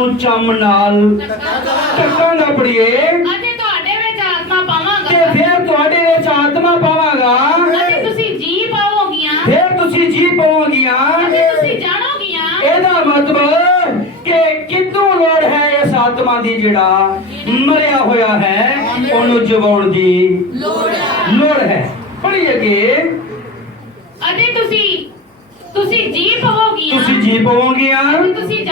ਤੁਹਾਨੂੰ ਚੰਮ ਨਾਲ ਟੱਕਾਂਗਾ ਪੜੀਏ। ਅਤੇ ਤੁਹਾਡੇ ਵਿੱਚ ਆਤਮਾ ਤੇ ਪਾਵਾਂਗਾ ਫਿਰ ਤੁਹਾਡੇ ਵਿੱਚ ਆਤਮਾ ਪਾਵਾਂਗਾ। ਅਤੇ ਤੁਸੀਂ ਜੀ ਪਾਵੋਗੀਆਂ। ਫਿਰ ਤੁਸੀਂ ਜੀ ਪਾਵੋਗੀਆਂ। ਅਤੇ ਤੁਸੀਂ ਜਾਣੋਗੀਆਂ। ਇਹਦਾ ਮਤਲਬ ਕਿ ਕਿੰਨੂੰ ਲੋੜ ਹੈ ਇਸ ਆਤਮਾ ਦੀ ਜਿਹੜਾ ਮਰਿਆ ਹੋਇਆ ਹੈ ਉਹਨੂੰ ਜਗਾਉਣ ਦੀ? ਲੋੜ ਲੋੜ ਹੈ। ਪੜ੍ਹੀ ਅੱਗੇ। ਅਤੇ ਤੁਸੀਂ ਤੁਸੀਂ ਜੀ ਪਾਵੋਗੀਆਂ। ਤੁਸੀਂ ਜੀ ਪਾਵੋਗੀਆਂ। ਤੁਸੀਂ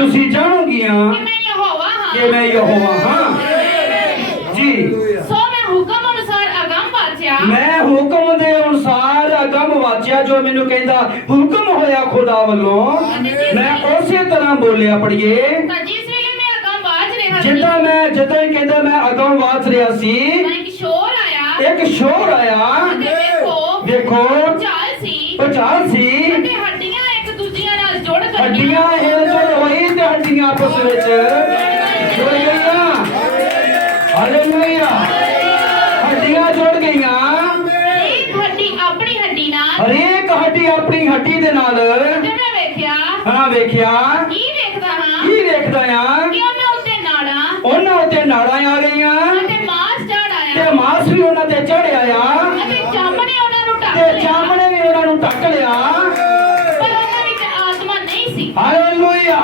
ਤੁਸੀਂ ਜਾਣੋਗੀਆਂ ਕਿ ਮੈਂ ਯਹੋਵਾ ਹਾਂ। ਕਿ ਮੈਂ ਯਹੋਵਾ ਹਾਂ। ਜੀ। ਸੋ ਮੈਂ ਹੁਕਮ ਅਨੁਸਾਰ ਅਗੰਮ ਵਾਚਿਆ। ਮੈਂ ਹੁਕਮ ਦੇ ਅਨੁਸਾਰ ਅਗਮ ਵਾਚਿਆ ਜੋ ਮੈਨੂੰ ਕਹਿੰਦਾ ਹੁਕਮ ਹੋਇਆ ਖੁਦਾ ਵੱਲੋਂ। ਮੈਂ ਉਸੇ ਤਰ੍ਹਾਂ ਬੋਲਿਆ ਪੜੀਏ ਤਾਂ ਜਿਸ ਵੇਲੇ ਮੈਂ ਅਗੰਮ ਵਾਚ ਰਿਹਾ ਸੀ ਜਿੱਦਾਂ ਮੈਂ ਜਿੱਦਾਂ ਹੀ ਕਹਿੰਦਾ ਮੈਂ ਅਗਮ ਵਾਚ ਰਿਹਾ ਸੀ ਇੱਕ ਸ਼ੋਰ ਆਇਆ। ਇੱਕ ਸ਼ੋਰ ਆਇਆ। ਵੇਖੋ ਦੇਖੋ ਚਾਲ ਸੀ। ਪਚਾਲ ਸੀ। ਅਤੇ ਹੱਡੀਆਂ ਇੱਕ ਦੂਜੀਆਂ ਨਾਲ ਜੁੜ ਗਈਆਂ ਹੱਡੀਆਂ ਹਿਲਜੁਲ ਹੋਈ ਤੇ ਹੱਡੀਆਂ ਆਪਸ ਵਿੱਚ। ਜੁੜ ਗਈਆਂ ਹਾਲੇਲੂਇਆ ਹੱਡੀਆਂ ਜੁੜ ਗਈਆਂ। ਇੱਕ ਹੱਡੀ ਆਪਣੀ ਹੱਡੀ ਨਾਲ। ਹਰੇਕ ਹੱਡੀ ਆਪਣੀ ਹੱਡੀ ਦੇ ਨਾਲ। ਤੇ ਮੈਂ ਵੇਖਿਆ? ਹਾਂ ਵੇਖਿਆ। ਕੀ ਵੇਖਦਾ ਹਾਂ? ਕੀ ਦੇਖਦਾ ਆ? ਕਿ ਉਹਨਾਂ ਉੱਤੇ ਨਾੜਾਂ। ਉਹਨਾਂ ਉੱਤੇ ਨਾੜਾਂ ਆ ਗਈਆਂ ਅਤੇ ਮਾਸ ਚੜ ਤੇ ਮਾਸ ਵੀ ਉਹਨਾਂ ਤੇ ਚੜਿਆ ਆ। ਅਤੇ ਚਾਮੜੇ ਉਹਨਾਂ ਨੂੰ ਢੱਕ ਤੇ ਲਿਆ। ਚਾਮੜੇ ਵੀ ਉਹਨਾਂ ਨੂੰ ਢੱਕ ਲਿਆ ਪਰ ਉਹਨਾਂ ਵਿੱਚ ਆਤਮਾ ਨਹੀਂ ਸੀ ਹਾਲੇਲੂਇਆ।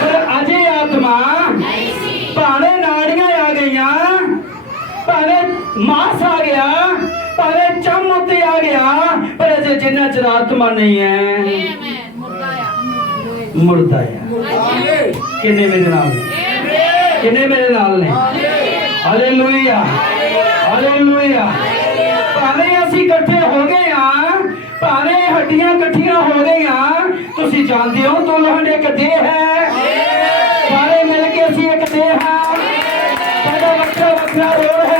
ਪਰ ਅਜੇ ਆਤਮਾ ਨਹੀਂ ਸੀ ਭਾਵੇਂ ਨਾੜੀਆਂ ਆ ਗਈਆਂ, ਭਾਵੇਂ ਮਾਸ ਆ ਗਿਆ, ਭਾਵੇਂ ਚੰਮ ਉੱਤੇ ਆ ਗਿਆ, ਪਰ ਅਜੇ ਜਿੰਨਾ ਚਿਰ ਆਤਮਾ ਨਹੀਂ ਹੈ ਮੁਰਦਾ ਹੈ। ਕਿੰਨੇ ਮੇਰੇ ਨਾਲ ਕਿੰਨੇ ਮੇਰੇ ਨਾਲ ਨੇ? ਹਾਲੇਲੂਇਆ। ਹਾਲੇਲੂਇਆ। ਭਾਵੇਂ ਅਸੀਂ ਇਕੱਠੇ ਹੋ ਗਏ ਆ ਭਾਵੇਂ ਹੱਡੀਆਂ ਇਕੱਠੀਆਂ ਹੋ ਗਈਆਂ ਤੁਸੀਂ ਜਾਣਦੇ ਹੋ ਦੁਲਹਨ ਇੱਕ ਦੇਹ ਹੈ। ਸਾਰੇ ਮਿਲ ਕੇ ਅਸੀਂ ਇੱਕ ਦੇਹ ਹਾਂ। ਸਾਡਾ ਵੱਖਰਾ ਵੱਖਰਾ ਰੋਲ ਹੈ।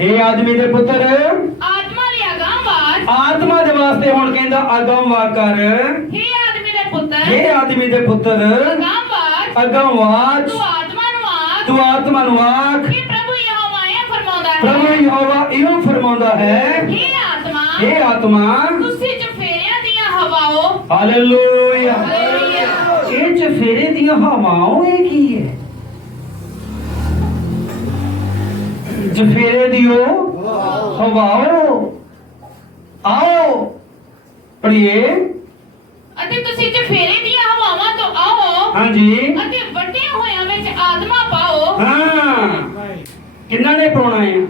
ਇਹ ਆਦਮੀ ਦੇ ਪੁੱਤਰ। ਆਤਮਾ ਦੀ ਅਗੰਵਾਰ ਆਤਮਾ ਦੇ ਵਾਸਤੇ ਹੁਣ ਕਹਿੰਦਾ ਅਗਮ ਵਾਕ ਕਰ। ਇਹ ਆਦਮੀ ਦੇ ਪੁੱਤਰ। ਇਹ ਆਦਮੀ ਦੇ ਪੁੱਤਰ। ਅਗੰਵਾਰ ਅਗਮ ਵਾਚ ਤੂੰ ਆਤਮਾ ਨੂੰ ਆਖ। ਤੂੰ ਆਤਮਾ ਨੂੰ ਆਖ। ਕਿ ਪ੍ਰਭੂ ਯਹੋਵਾ ਇਹ ਫਰਮਾਉਂਦਾ ਪ੍ਰਭੂ ਹੈ ਯਹੋਵਾ ਇਹੋ ਫਰਮਾਉਂਦਾ ਹੈ। ਆਤਮਾ। ਇਹ ਆਤਮਾ। ਤੁਸੀਂ ਚਫੇਰਿਆਂ ਦੀਆਂ ਹਵਾਓ। ਹਾਲੇਲੂਇਆ। ਹਾਲੇਲੂਇਆ। ਇਹ ਚਫੇਰੇ ਦੀਆਂ ਹਵਾਵਾਂ ਇਹ ਕੀ ਹੈ? ਜਫੇਰੇ ਦਿਓ ਹਵਾਓ ਆਓ ਪੜੀਏ ਅਤੇ ਤੁਸੀਂ ਚਫੇਰੇ ਦੀਆਂ ਹਵਾਵਾਂ ਤੋਂ ਆਓ ਹਾਂਜੀ। ਅਤੇ ਵੱਡਿਆਂ ਹੋਇਆਂ ਵਿੱਚ ਆਤਮਾ ਪਾਓ। ਹਾਂ। ਕਿੰਨਾ ਨੇ ਪਾਉਣਾ ਹੈ?